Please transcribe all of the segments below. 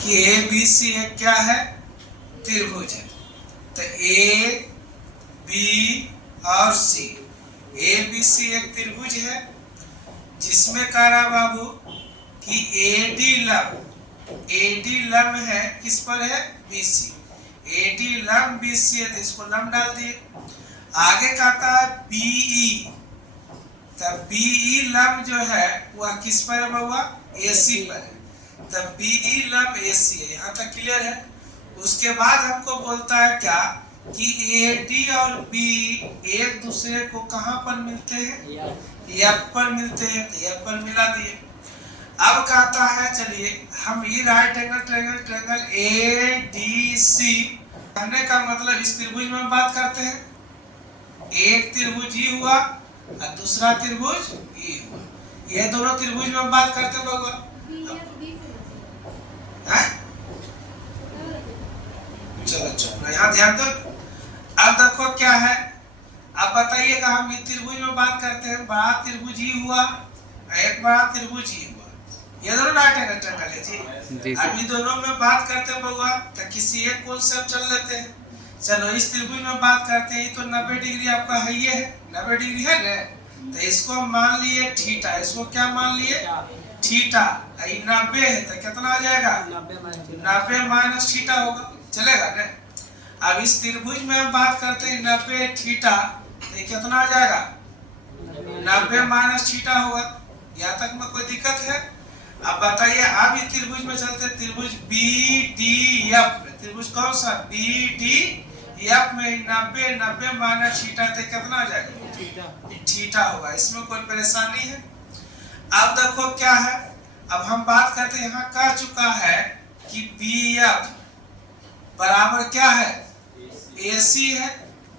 कि A B C एक क्या है, त्रिभुज है। तो ए बी और सी, ए बी सी एक त्रिभुज है जिसमें कह रहा बाबू कि एडी लंब है, किस पर है, बीसी। एडी लंब बीसी है तो इसको लंब डाल दिए। आगे कहता है बीई, तब बीई लंब जो है वह किस पर है बाबा, एसी पर है। तब बीई लंब एसी है, यहाँ तक क्लियर है। उसके बाद हमको बोलता है क्या कि एडी और बी एक दूसरे को कहाँ पर मिलते हैं, एफ पर मिलते हैं, तो एफ पर मिला दिए। अब कहता है चलिए हम ये right angle triangle A D C, कहने का मतलब इस त्रिभुज में बात करते हैं। एक त्रिभुज ये हुआ और दूसरा त्रिभुज ये हुआ, ये दोनों त्रिभुज में बात करते हैं बाबा। चलो चलो यहाँ ध्यान दो। अब देखो क्या है, अब बताइएगा हम इस त्रिभुज में बात करते हैं, बड़ा त्रिभुज ही हुआ, एक बड़ा त्रिभुज ही हुआ, ये दोनों राइट एंगल ट्रायंगल है जी। अभी दोनों में बात करते हैं बउआ, तो किसी एक कोण से चल लेते हैं। चलो इस त्रिभुज में बात करते हैं, तो 90 डिग्री आपका है, ये है 90 डिग्री है ना, तो इसको हम मान लिए थीटा, इसको क्या मान लिए, थीटा। 90 है तो कितना आ जाएगा, 90 माइनस थीटा होगा, चलेगा ना। अब इस त्रिभुज में हम बात करते हैं 90 थीटा, तो कितना आ जाएगा, 90 माइनस थीटा होगा। यहाँ तक में कोई दिक्कत है? अब बताइए, अब इस त्रिभुज में चलते हैं, त्रिभुज बी डी एफ, त्रिभुज कौन सा, बी डी एफ में 90 माइनस थीटा, तो कितना आ जाएगा, थीटा होगा। इसमें कोई परेशानी है? अब देखो क्या है, अब हम बात करते हैं, यहाँ कह चुका है कि बी एफ बराबर क्या है, AC है,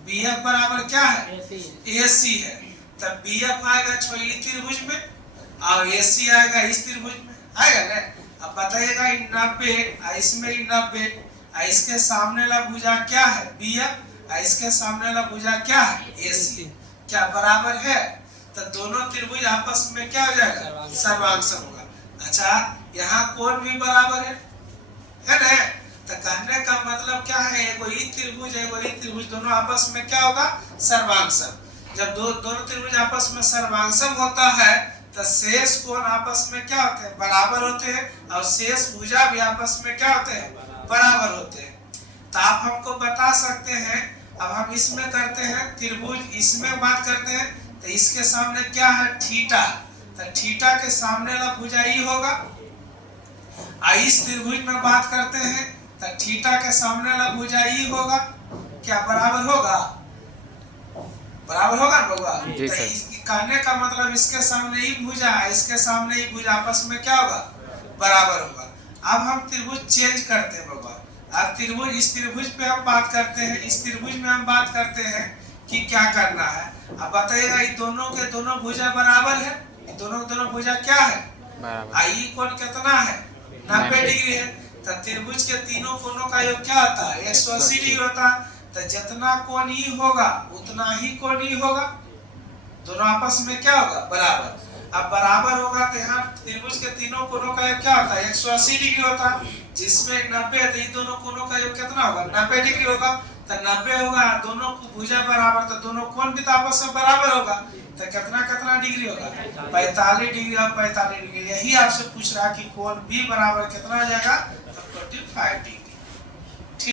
BF बराबर क्या है, AC है। तब BF आएगा छोटी त्रिभुज में और AC आएगा इस त्रिभुज में, आएगा ना। अब बताइएगा 90 इसमें 90, इसके सामने वाला भुजा क्या है, BF, इसके सामने वाला भुजा क्या है, AC, क्या बराबर है? तो दोनों त्रिभुज आपस में क्या हो जाएगा, सर्वांगसम होगा। अच्छा, यहाँ कोण भी बराबर है ना, तो कहने का मतलब क्या है, एगो ही त्रिभुज एगो ही त्रिभुज दोनों आपस में क्या होगा, सर्वांगसम। जब दोनों त्रिभुज आपस में सर्वांगसम होता है तो शेष कोण आपस में क्या होते हैं, बराबर होते हैं, और शेष भुजा भी आपस में क्या होते हैं, बराबर होते हैं। तो आप हमको बता सकते हैं, अब हम इसमें करते हैं त्रिभुज, इसमें बात करते हैं, तो इसके सामने क्या है, थीटा, तो थीटा के सामने वाला भुजा ही होगा। इस त्रिभुज में बात करते हैं तो थीटा के सामने वाला भुजा ही होगा, क्या बराबर होगा, बराबर होगा ना बउआ। तो कहने का मतलब इसके सामने ही भुजा, इसके सामने ही भुजा आपस में क्या होगा, बराबर होगा। अब हम त्रिभुज चेंज करते हैं बउआ। अब त्रिभुज, इस त्रिभुज पे हम बात करते हैं, इस त्रिभुज में हम बात करते हैं कि क्या करना है। अब बताइएगा, ये दोनों के दोनों भुजा बराबर है, ये दोनों भुजा क्या है, आई कोण कितना है, 90 डिग्री है। तो त्रिभुज के तीनों कोणों का योग क्या होता है, 180 डिग्री होता है। तो जितना कोण ई होगा उतना ही कोण ई होगा, दोनों आपस में क्या होगा, बराबर। अब बराबर होगा तो यहाँ त्रिभुज के तीनों कोणों का योग क्या होता है, 180 डिग्री होता है, जिसमें 90 है, तो दोनों कोणों का योग कितना होगा, 90 डिग्री होगा। तो 90 होगा, दोनों भुजा बराबर, तो दोनों कोण भी तो आपस में बराबर होगा, तो कितना डिग्री होगा, 45 डिग्री और 45 डिग्री। यही आपसे पूछ रहा कि कोण भी बराबर कितना आ जाएगा,